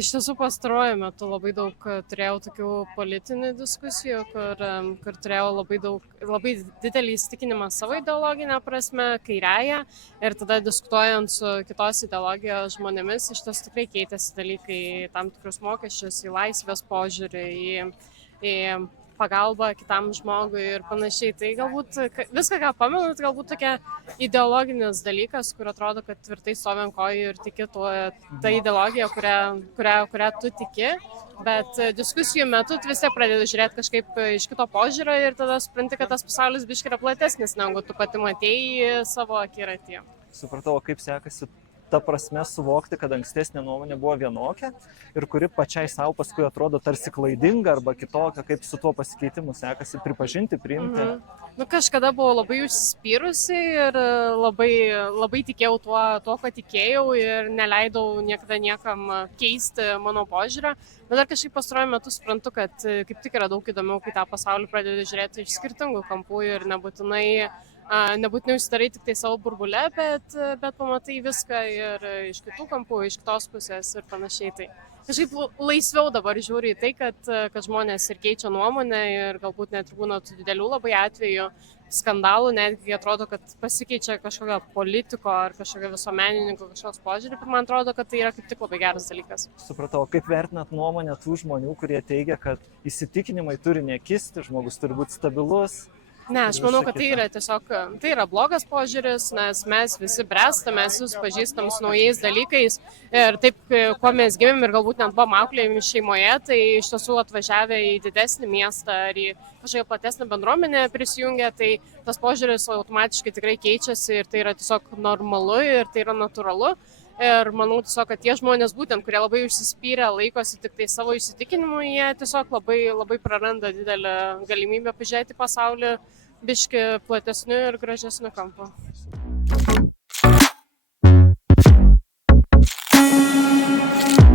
Iš tiesų pastaruoju metu labai daug turėjau tokių politinių diskusijų, kur turėjau labai didelį įsitikinimą savo ideologinę prasme, kairiąją, ir tada diskutuojant su kitos ideologijos žmonėmis, iš tiesų tikrai keitėsi dalykai, tam tikrus mokesčius, į laisvės požiūrį, į pagalbą kitam žmogui ir panašiai. Tai galbūt viską, ką pamenu, tai galbūt tokia ideologinis dalykas, kur atrodo, kad tvirtai stovi ant kojų ir tiki tą ideologiją, kurią tu tiki. Bet diskusijų metu tu vis tiek pradedi žiūrėti kažkaip iš kito požiūrio ir tada supranti, kad tas pasaulis biškai yra platesnis, negu tu pati matėjai savo akiratyje. Supratau, kaip sekasi ta prasme suvokti, kad ankstesnė nuomonė buvo vienokia ir kuri pačiai savo paskui atrodo tarsi klaidinga arba kitokia, kaip su tuo pasikeitimu sekasi pripažinti, priimti. Kažkada buvau labai užsispyrusi ir labai tikėjau tuo, ką tikėjau ir neleidau niekada niekam keisti mano požiūrio. Bet dar kažkaip pastaruoju metu suprantu, kad kaip tik yra daug įdomiau, kai tą pasaulį pradedi žiūrėti iš skirtingų kampų ir nebūtinai užsidarai tik tai savo burbule, bet pamatai viską ir iš kitų kampų, iš kitos pusės ir panašiai. Tai kažkaip laisviau dabar žiūri į tai, kad žmonės ir keičia nuomonę ir galbūt net ir būna tų didelių labai atvejų, skandalų, netgi atrodo, kad pasikeičia kažkokio politiko ar kažkokio visuomenininko kažkoks požiūrį, ir man atrodo, kad tai yra kaip tik labai geras dalykas. Supratau, kaip vertinat nuomonę tų žmonių, kurie teigia, kad įsitikinimai turi nekisti, žmogus turi būti stabilus? Ne, aš manau, kad tai yra blogas požiūris, nes mes visi bręstame, mes susipažįstam su naujais dalykais ir taip, kuo mes gimėm ir galbūt net buvom auklėjami šeimoje, tai iš tiesų atvažiavę į didesnį miestą ar į kažkokią platesnę bendruomenę prisijungę, tai tas požiūris automatiškai tikrai keičiasi ir tai yra tiesiog normalu ir tai yra natūralu. Ir manau tiesiog, kad tie žmonės būtent, kurie labai užsispyrę laikosi tik tai savo įsitikinimu, jie tiesiog labai praranda didelę galimybę pažiūrėti pasaulį biški platesniu ir gražesniu kampu.